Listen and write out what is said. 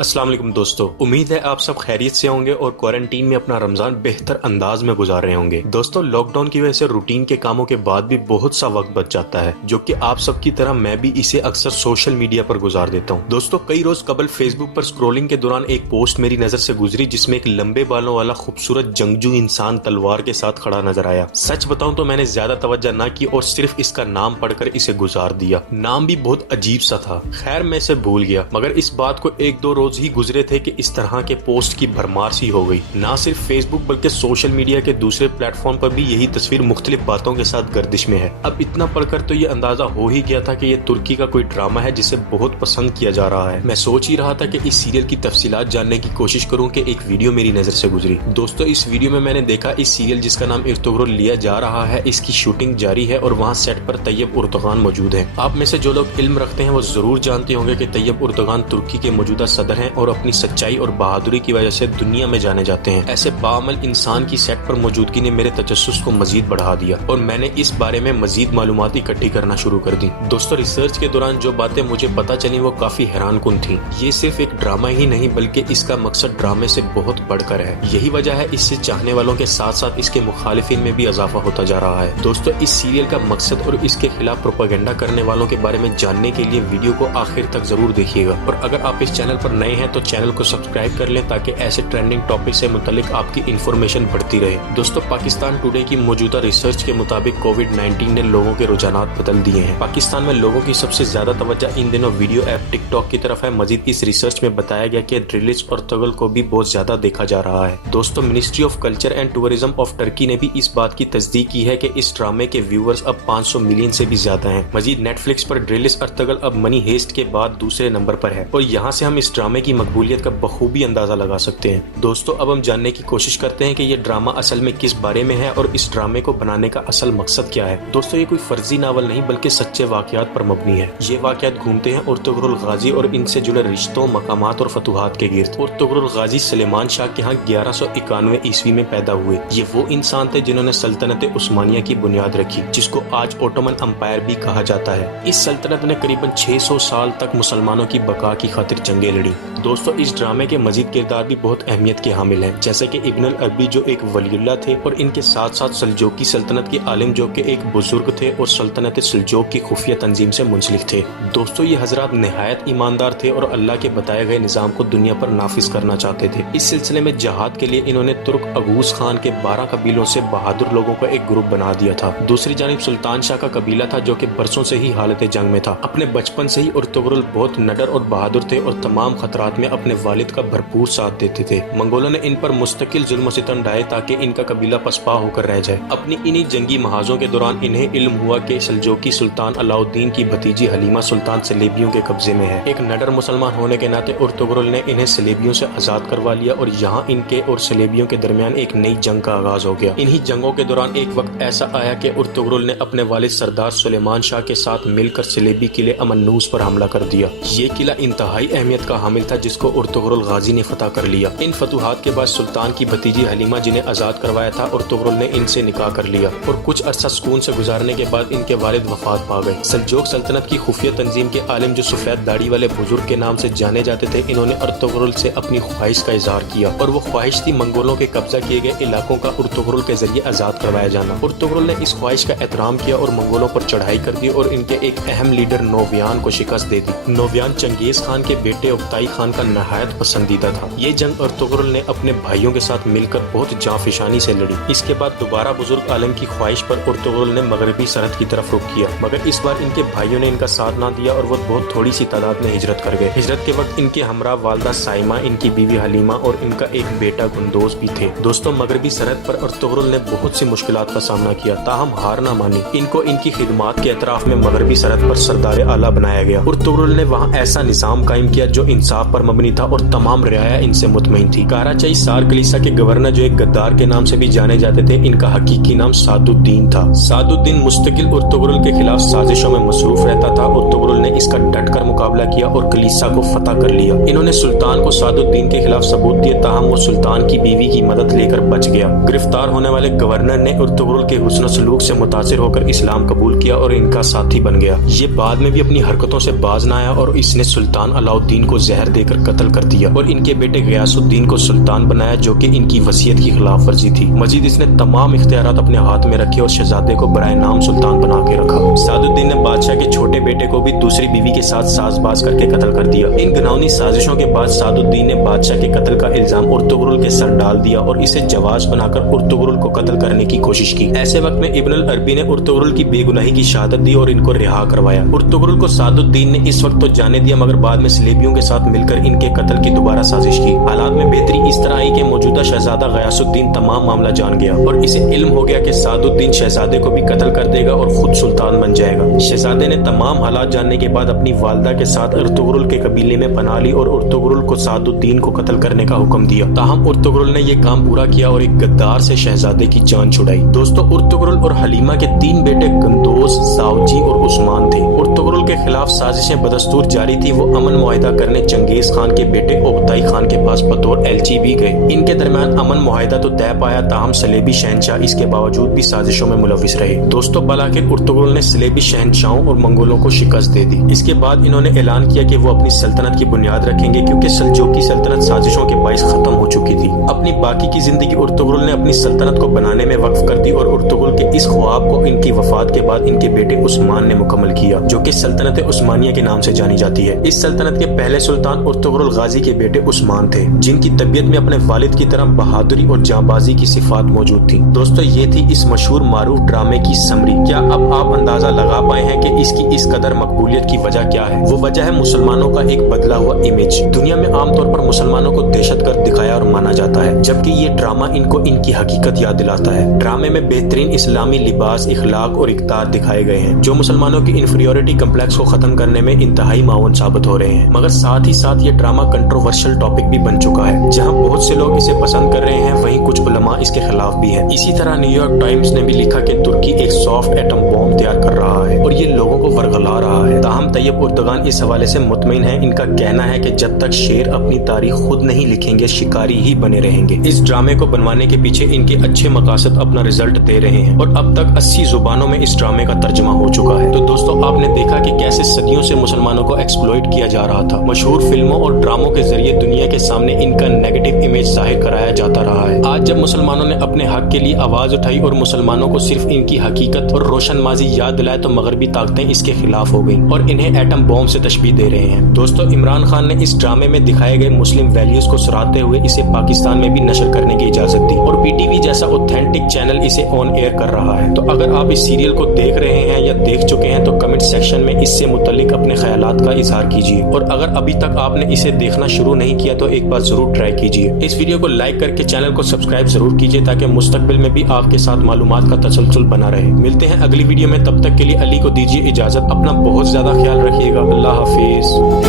अस्सलाम वालेकुम दोस्तों, उम्मीद है आप सब खैरियत से होंगे और क्वारंटीन में अपना रमजान बेहतर अंदाज में गुजार रहे होंगे। दोस्तों, लॉकडाउन की वजह से रूटीन के कामों के बाद भी बहुत सा वक्त बच जाता है, जो कि आप सब की तरह मैं भी इसे अक्सर सोशल मीडिया पर गुजार देता हूँ। दोस्तों, कई रोज कबल फेसबुक पर स्क्रोलिंग के दौरान एक पोस्ट मेरी नजर से गुजरी जिसमें एक लंबे बालों वाला खूबसूरत जंगजू इंसान तलवार के साथ खड़ा नजर आया। सच बताऊं तो मैंने ज्यादा तवज्जो न की और सिर्फ इसका नाम पढ़कर इसे गुजार दिया। नाम भी बहुत अजीब सा था। खैर, मैं इसे भूल गया, मगर इस बात को एक दो रोज ही गुजरे थे कि इस तरह के पोस्ट की भरमार सी हो गई। ना सिर्फ फेसबुक बल्कि सोशल मीडिया के दूसरे प्लेटफॉर्म पर भी यही तस्वीर मुख्तलिफ बातों के साथ गर्दिश में है। अब इतना पढ़कर तो ये अंदाजा हो ही गया था कि ये तुर्की का कोई ड्रामा है जिसे बहुत पसंद किया जा रहा है। मैं सोच ही रहा था कि इस सीरियल की तफसीलात जानने की कोशिश करूं कि एक वीडियो मेरी नजर से गुजरी। दोस्तों, इस वीडियो में मैंने देखा इस सीरियल जिसका नाम इर्तुगरुल लिया जा रहा है, इसकी शूटिंग जारी है और वहाँ सेट पर तैयब उर्दुगान मौजूद है। आप में से जो लोग इल्म रखते हैं वो जरूर जानते होंगे कि तैयब उर्दुगान तुर्की के मौजूदा सदर हैं और अपनी सच्चाई और बहादुरी की वजह से दुनिया में जाने जाते हैं। ऐसे बाअमल इंसान की सेट पर मौजूदगी ने मेरे तजस्सुस को मजीद बढ़ा दिया और मैंने इस बारे में मजीद मालूमात इकट्ठी करना शुरू कर दी। दोस्तों, रिसर्च के दौरान जो बातें मुझे पता चली वो काफी हैरानकुन थी। ये सिर्फ एक ड्रामा ही नहीं बल्कि इसका मकसद ड्रामे से बहुत बढ़कर है। यही वजह है इससे चाहने वालों के साथ साथ इसके मुखालिफिन में भी इजाफा होता जा रहा है। दोस्तों, इस सीरियल का मकसद और इसके खिलाफ प्रोपेगेंडा करने वालों के बारे में जानने के लिए वीडियो को आखिर तक जरूर देखिएगा। और अगर आप इस चैनल पर नए हैं तो चैनल को सब्सक्राइब कर लें ताकि ऐसे ट्रेंडिंग टॉपिक से मुतालिक आपकी इंफॉर्मेशन बढ़ती रहे। दोस्तों, पाकिस्तान टुडे की मौजूदा रिसर्च के मुताबिक कोविड-19 ने लोगों के रुझानात बदल दिए हैं। पाकिस्तान में लोगों की सबसे ज्यादा तवज्जो इन दिनों वीडियो ऐप टिकटॉक की तरफ है। मजीद इस रिसर्च में बताया गया कि ड्रिलिश और तगल को भी बहुत ज्यादा देखा जा रहा है। दोस्तों, ministry of culture and tourism of Turkey ने भी इस बात की तस्दीक की है कि इस ड्रामे के व्यूअर्स अब 500 मिलियन से भी ज्यादा हैं। मजीद नेटफ्लिक्स पर ड्रिलिश और तगल अब मनी हेस्ट के बाद दूसरे नंबर पर है और यहाँ से हम इस ड्रामे की मकबूलियत का बखूबी अंदाजा लगा सकते हैं। दोस्तों, अब हम जानने की कोशिश करते हैं कि ये ड्रामा असल में किस बारे में है और इस ड्रामे को बनाने का असल मकसद क्या है। दोस्तों, ये कोई फर्जी नावल नहीं बल्कि सच्चे वाकयात पर मबनी है। ये वाकयात घूमते हैं उर्तुगरुल गाजी और इनसे जुड़े रिश्तों, मकामात और फतुहात के गिर्द। उर्तुगरुल गाजी सुलेमान शाह के यहाँ 1191 ईस्वी में पैदा हुए। ये वो इंसान थे जिन्होंने सल्तनत उस्मानिया की बुनियाद रखी, जिसको आज ओटोमन अम्पायर भी कहा जाता है। इस सल्तनत ने करीबन 600 साल तक मुसलमानों की बका की खातिर जंगें लड़ी। दोस्तों, इस ड्रामे के मजीद किरदार भी बहुत अहमियत के हामिल हैं, जैसे कि इब्न अल अरबी जो एक वलीउल्लाह थे और इनके साथ साथ सल्जूकी सल्तनत के आलिम जो कि एक बुजुर्ग थे और सल्तनत सल्जूक की खुफिया तंजीम से मुंसलिक थे। दोस्तों, ये हजरात निहायत ईमानदार थे और अल्लाह के बताए गए निजाम को दुनिया पर नाफिज करना चाहते थे। इस सिलसिले में जहाद के लिए इन्होंने तुर्क अगूस खान के 12 कबीलों से बहादुर लोगों का एक ग्रुप बना दिया था। दूसरी जानिब सुल्तान शाह का कबीला था जो कि बरसों से ही हालत जंग में था। अपने बचपन से ही उर्तुगरुल बहुत नडर और बहादुर थे और तमाम खतरात में अपने वालिद का भरपूर साथ देते थे। मंगोलों ने इन पर मुस्तकिल जुल्म और सितम ढाए ताकि इनका कबीला पसपा होकर रह जाए। अपनी इन्हीं जंगी महाजों के दौरान इन्हें इल्म हुआ कि सल्जूकी सुल्तान अलाउद्दीन की भतीजी हलीमा सुल्तान सलेबियों के कब्जे में है। एक नडर मुसलमान होने के नाते उर्तुगरुल ने इन्हें सलेबियों से आजाद करवा लिया और यहाँ इनके और सलेबियों के दरमियान एक नई जंग का आगाज हो गया। इन्हीं जंगों के दौरान एक वक्त ऐसा आया कि उर्तुगरुल ने अपने वालिद सरदार सुलेमान शाह के साथ मिलकर सलेबी किले अमन्नूस पर हमला कर दिया। ये किला इंतहाई अहमियत का हामिल था जिसको उर्तुगरुल गाजी ने फतह कर लिया। इन फतुहात के बाद सुल्तान की भतीजी हलीमा जिन्हें आजाद करवाया था उर्तुगरुल ने इनसे निकाह कर लिया और कुछ अरसा सुकून से गुजारने के बाद इनके वालिद वफात पा गए। सल्जूक सल्तनत की खुफिया तंजीम के आलिम जो सफेद दाढ़ी वाले बुजुर्ग के नाम से जाने जाते थे, इन्होंने उर्तुगरुल से अपनी ख्वाहिश का इजहार किया और वो ख्वाहिश थी मंगोलों के कब्जा किए गए इलाकों का उर्तुगरुल के जरिए आजाद करवाया जाना। उर्तुगरुल ने इस ख्वाहिश का एहतराम किया और मंगोलों पर चढ़ाई कर दी और इनके एक अहम लीडर नोवियान को शिकस्त दे दी। नोवियान चंगेज खान के बेटे उक्ताई खान का नहायत पसंदीदा था। ये जंग उर्तुगरुल ने अपने भाइयों के साथ मिलकर बहुत जांफिशानी से लड़ी। इसके बाद दोबारा बुजुर्ग आलम की ख्वाहिश पर उर्तुगरुल ने मगरबी सरहद की तरफ रुख किया, मगर इस बार इनके भाइयों ने इनका साथ ना दिया और वो बहुत थोड़ी सी तादाद में हिजरत कर गए। हिजरत के वक्त इनके हमरा वालदा साइमा, इनकी बीवी हलीमा और इनका एक बेटा गुंदोज भी थे। दोस्तों, मगरबी सरहद पर उर्तुगरुल ने बहुत सी मुश्किलात का सामना किया, ताहम हार ना मानी। इनको इनकी खिदमात के अतराफ में मगरबी सरहद पर सरदार आला बनाया गया। उर्तुगरुल ने वहाँ ऐसा निजाम कायम किया जो इंसाफ पर मबनी था और तमाम रियाया इनसे मुतमईन थी। कराची सार कलीसा के गवर्नर जो एक गद्दार के नाम से भी जाने जाते थे, इनका हकीकी नाम सादुद्दीन था। सादुद्दीन मुस्तकिल उर्तुगरुल के खिलाफ साजिशों में मसरूफ रहता था। उर्तुगरुल ने इसका डटकर मुकाबला किया और कलीसा को फतह कर लिया। इन्होंने सुल्तान को सादुद्दीन के खिलाफ सबूत दिए, ताहम वो सुल्तान की बीवी की मदद लेकर बच गया। गिरफ्तार होने वाले गवर्नर ने उर्तुगरुल के हुस्न सलूक से मुतासिर होकर इस्लाम कबूल किया और इनका साथी बन गया। ये बाद में भी अपनी हरकतों से बाज न आया और इसने सुल्तान अलाउद्दीन को जहर दे कर कत्ल कर दिया और इनके बेटे गयासुद्दीन को सुल्तान बनाया, जो कि इनकी वसीयत की खिलाफ वर्जी थी। मजीद इसने तमाम इख्तियारात अपने हाथ में रखे और शहजादे को बराए नाम सुल्तान बना के रखा। सादुद्दीन ने बादशाह के छोटे बेटे को भी दूसरी बीवी के साथ साजबाज करके कत्ल कर दिया। इन घिनौनी साजिशों के बाद सादुद्दीन ने बादशाह के कत्ल का इल्जाम उर्तुगरुल के सर डाल दिया और इसे जवाज बनाकर उर्तुगरुल को कत्ल करने की कोशिश की। ऐसे वक्त में इब्न अल-अरबी ने उर्तुगरुल की बेगुनाही की शहादत दी और इनको रिहा करवाया। उर्तुगरुल को सादुद्दीन ने इस वक्त तो जाने दिया, मगर बाद में सलेबियों के साथ मिलकर इनके कत्ल की दोबारा साजिश की। हालात में बेहतरी इस तरह आई कि मौजूदा शहजादा गयासुद्दीन तमाम मामला जान गया और इसे इल्म हो गया कि सादुद्दीन शहजादे को भी कत्ल कर देगा और खुद सुल्तान बन जाएगा। शहजादे ने तमाम हालात जानने के बाद अपनी वालदा के साथ उर्तुगरुल के कबीले में पनाह ली और उर्तुगरुल को सादुद्दीन को कत्ल करने का हुक्म दिया। ताहम उर्तुगरुल ने यह काम पूरा किया और एक गद्दार से शहजादे की जान छुड़ाई। दोस्तों, उर्तुगरुल और हलीमा के 3 बेटे गंदोज, सावजी और उस्मान थे। उर्तुगरुल के खिलाफ साजिशें बदस्तूर जारी थी। वो अमन मुआहिदा करने चंगेज खान के बेटे ओगताई खान के पास बतौर एलची भी गए। इनके दरमियान अमन मुआहिदा तो तय पाया, ताहम सलेबी शहनशाह इसके बावजूद भी साजिशों में मुलविस रहे। दोस्तों, बलाखिर उर्तुगरुल ने सलेबी शहनशाहों और मंगोलों को शिकस्त दे दी। इसके बाद इन्होंने ऐलान किया कि वो अपनी सल्तनत की बुनियाद रखेंगे, क्योंकि सल्जूकी सल्तनत साजिशों के बाइस खत्म हो चुकी थी। अपनी बाकी की जिंदगी उर्तुगरुल ने अपनी सल्तनत को बनाने में वक्फ कर दी और उर्तुगरुल के इस ख्वाब को इनकी वफात के बाद इनके बेटे उस्मान ने मुकम्मल किया, जो कि सल्तनत उस्मानिया के नाम से जानी जाती है। इस सल्तनत के पहले सुल्तान उर्तुगरुल गाजी के बेटे उस्मान थे, जिनकी तबीयत में अपने वालिद की तरह बहादुरी और जांबाजी की सिफात मौजूद थी। दोस्तों, ये थी इस मशहूर मारूफ ड्रामे की समरी। क्या अब आप अंदाजा लगा पाए हैं कि इसकी इस कदर मकबूलियत की वजह क्या है? वो वजह है मुसलमानों का एक बदला हुआ इमेज। दुनिया में आमतौर पर मुसलमानों को दहशतगर्द दिखाया और माना जाता है, जबकि ये ड्रामा इनको इनकी हकीकत याद दिलाता है। ड्रामे में बेहतरीन इस्लामी लिबास, इखलाक और इक़्तिदार दिखाए गए हैं, जो मुसलमानों की इन्फीरियरिटी कम्प्लेक्स को खत्म करने में इंतहाई मावन साबित हो रहे हैं। मगर साथ ही साथ ये ड्रामा कंट्रोवर्शियल टॉपिक भी बन चुका है। जहां बहुत से लोग इसे पसंद कर रहे हैं, वहीं कुछ उलमा इसके खिलाफ भी हैं। इसी तरह न्यूयॉर्क टाइम्स ने भी लिखा कि तुर्की एक सॉफ्ट एटम बॉम्ब तैयार कर रहा है और ये लोगों को वरगला रहा है। ताहम तैयब उर्दगान इस हवाले से मुतमईन है। इनका कहना है कि जब तक शेर अपनी तारीख खुद नहीं लिखेंगे, शिकारी ही बने रहेंगे। इस ड्रामे को बनवाने के पीछे इनके अच्छे मकासद अपना रिजल्ट दे रहे हैं और अब तक 80 जुबानों में इस ड्रामे का तर्जुमा हो चुका है। तो दोस्तों, आपने देखा कि कैसे सदियों से मुसलमानों को एक्सप्लॉइट किया जा रहा था। मशहूर फिल्मों और ड्रामों के जरिए दुनिया के सामने इनका नेगेटिव इमेज जाहिर कराया जाता रहा है। आज जब मुसलमानों ने अपने हक के लिए आवाज उठाई और मुसलमानों को सिर्फ इनकी हकीकत और रोशन माजी याद दिलाए, तो मगरबी ताकतें इसके खिलाफ हो गई और इन्हें एटम बॉम्ब से तशबीह दे रहे हैं। दोस्तों, इमरान खान ने इस ड्रामे में दिखाए गए मुस्लिम वैल्यूज को सराहते हुए इसे पाकिस्तान में भी नशर करने की इजाजत दी और पीटीवी जैसा ऑथेंटिक चैनल इसे ऑन एयर कर रहा है। तो अगर आप इस सीरियल को देख रहे हैं या देख चुके हैं, तो कमेंट सेक्शन में इससे मुतल्लिक अपने ख्यालात का इजहार कीजिए और अगर अभी तक आपने इसे देखना शुरू नहीं किया तो एक बार जरूर ट्राई कीजिए। इस वीडियो को लाइक करके चैनल को सब्सक्राइब जरूर कीजिए, ताकि मुस्तकबिल में भी आपके साथ मालूमात का तसलसल बना रहे। मिलते हैं अगली वीडियो में, तब तक के लिए अली को दीजिए इजाजत। अपना बहुत ज्यादा ख्याल रखिएगा। अल्लाह हाफिज।